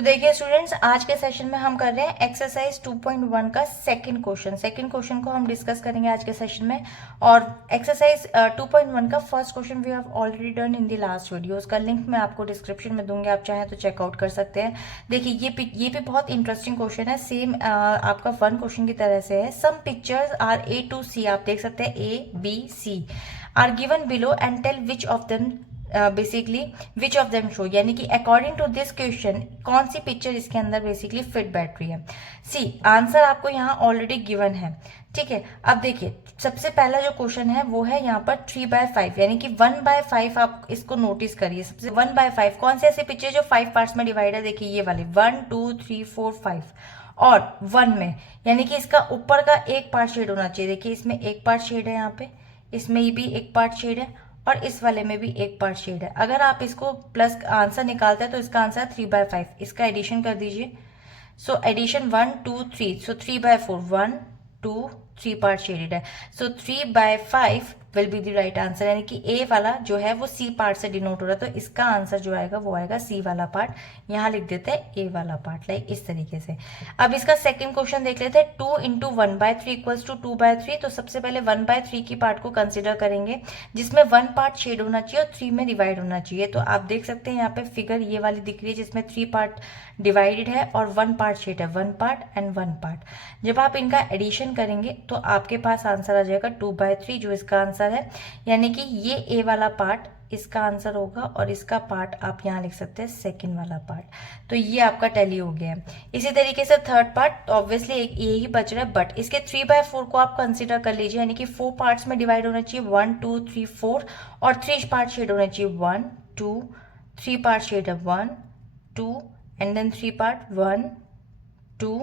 तो देखिए स्टूडेंट्स, आज के सेशन में हम कर रहे हैं एक्सरसाइज 2.1 का सेकंड क्वेश्चन को हम डिस्कस करेंगे आज के सेशन में। और एक्सरसाइज 2.1 का first question we have already done in the last video. उसका लिंक मैं आपको डिस्क्रिप्शन में दूंगी, आप चाहें तो चेकआउट कर सकते हैं। देखिए ये भी बहुत इंटरेस्टिंग क्वेश्चन है, सेम आपका वन क्वेश्चन की तरह से है। Some pictures are A to C, आप देख सकते हैं A B C are given below and tell which of them basically which of them show, यानी कि अकॉर्डिंग टू दिस क्वेश्चन कौन सी पिक्चर इसके अंदर बेसिकली फिट बैठ रही है। सी आंसर आपको यहाँ ऑलरेडी गिवन है, ठीक है। अब देखिए सबसे पहला जो क्वेश्चन है वो है यहाँ पर 3/5, यानी कि 1/5 आप इसको नोटिस करिए। सबसे 1/5 कौन सी ऐसी पिक्चर जो 5 पार्ट्स में डिवाइड है, देखिए ये वाली 1 2 3 4 5 और 1 में, यानी कि इसका ऊपर का एक पार्ट शेड होना चाहिए। देखिए इसमें एक पार्ट शेड है, यहाँ पे इसमें भी एक पार्ट शेड है और इस वाले में भी एक पार्ट शेड है। अगर आप इसको प्लस आंसर निकालते हैं तो इसका आंसर 3/5, इसका एडिशन कर दीजिए। सो एडिशन 1 2 3, सो 3/4, 1 2 3 पार्ट शेडेड है। सो 3/5 will be the right answer, यानी कि ए वाला जो है वो सी पार्ट से डिनोट हो रहा है, तो इसका आंसर जो आएगा वो आएगा सी वाला पार्ट। यहाँ लिख देते हैं ए वाला पार्ट, लाइक इस तरीके से। अब इसका सेकंड क्वेश्चन देख लेते हैं। 2 इंटू 1/3 इक्वल्स टू 2/3, तो सबसे पहले 1/3 की पार्ट को कंसिडर करेंगे, जिसमें 1 पार्ट शेड होना चाहिए और 3 में डिवाइड होना चाहिए। तो आप देख सकते हैं यहाँ पे फिगर ये वाली दिख रही है जिसमें 3 पार्ट डिवाइडेड है और 1 पार्ट शेड है, 1 पार्ट एंड 1 पार्ट। जब आप इनका एडिशन करेंगे तो आपके पास आंसर आ जाएगा 2/3, जो इसका आंसर है। यानी कि ये ए वाला पार्ट इसका आंसर होगा और इसका पार्ट आप यहाँ लिख सकते हैं सेकंड वाला पार्ट। तो ये आपका टैली हो गया है। इसी तरीके से थर्ड पार्ट ऑब्वियसली एक ये ही बच रहा है, बट इसके 3/4 को आप कंसिडर कर लीजिए, यानी कि 4 पार्ट्स में डिवाइड होना चाहिए, 1 2 3 4 और 3 पार्ट शेड होना चाहिए, 1 2 3 पार्ट शेड है, 1 2 and then 3 part, 1 2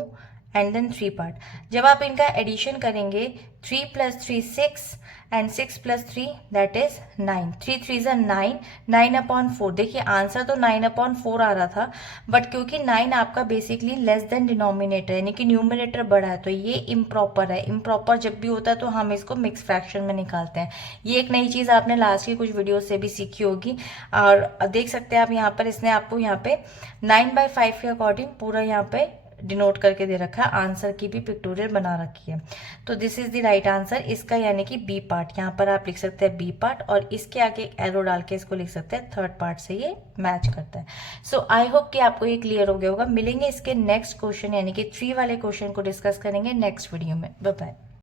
and then 3 part. जब आप इनका एडिशन करेंगे 3 + 3 6 एंड 6 + 3 दैट इज 9, 3 3 ज़ा 9, 9/4। देखिए आंसर तो 9/4 आ रहा था, बट क्योंकि 9 आपका बेसिकली लेस देन डिनोमिनेटर, यानी कि न्यूमरेटर बड़ा है, तो ये इम्प्रॉपर है। इम्प्रॉपर जब भी होता है तो हम इसको मिक्स फ्रैक्शन में निकालते हैं। ये एक नई चीज़ आपने लास्ट की कुछ वीडियो से भी सीखी होगी। और देख सकते हैं आप यहाँ पर इसने आपको यहाँ पे 9/5 के अकॉर्डिंग पूरा यहाँ पे डिनोट करके दे रखा है, आंसर की भी पिक्टोरियल बना रखी है। तो this is the right answer इसका, यानी कि बी पार्ट। यहाँ पर आप लिख सकते हैं बी पार्ट और इसके आगे एरो डाल के इसको लिख सकते हैं थर्ड पार्ट से ये मैच करता है। सो आई होप कि आपको ये क्लियर हो गया होगा। मिलेंगे इसके नेक्स्ट क्वेश्चन यानी कि 3 वाले क्वेश्चन को डिस्कस करेंगे नेक्स्ट वीडियो में। Bye bye.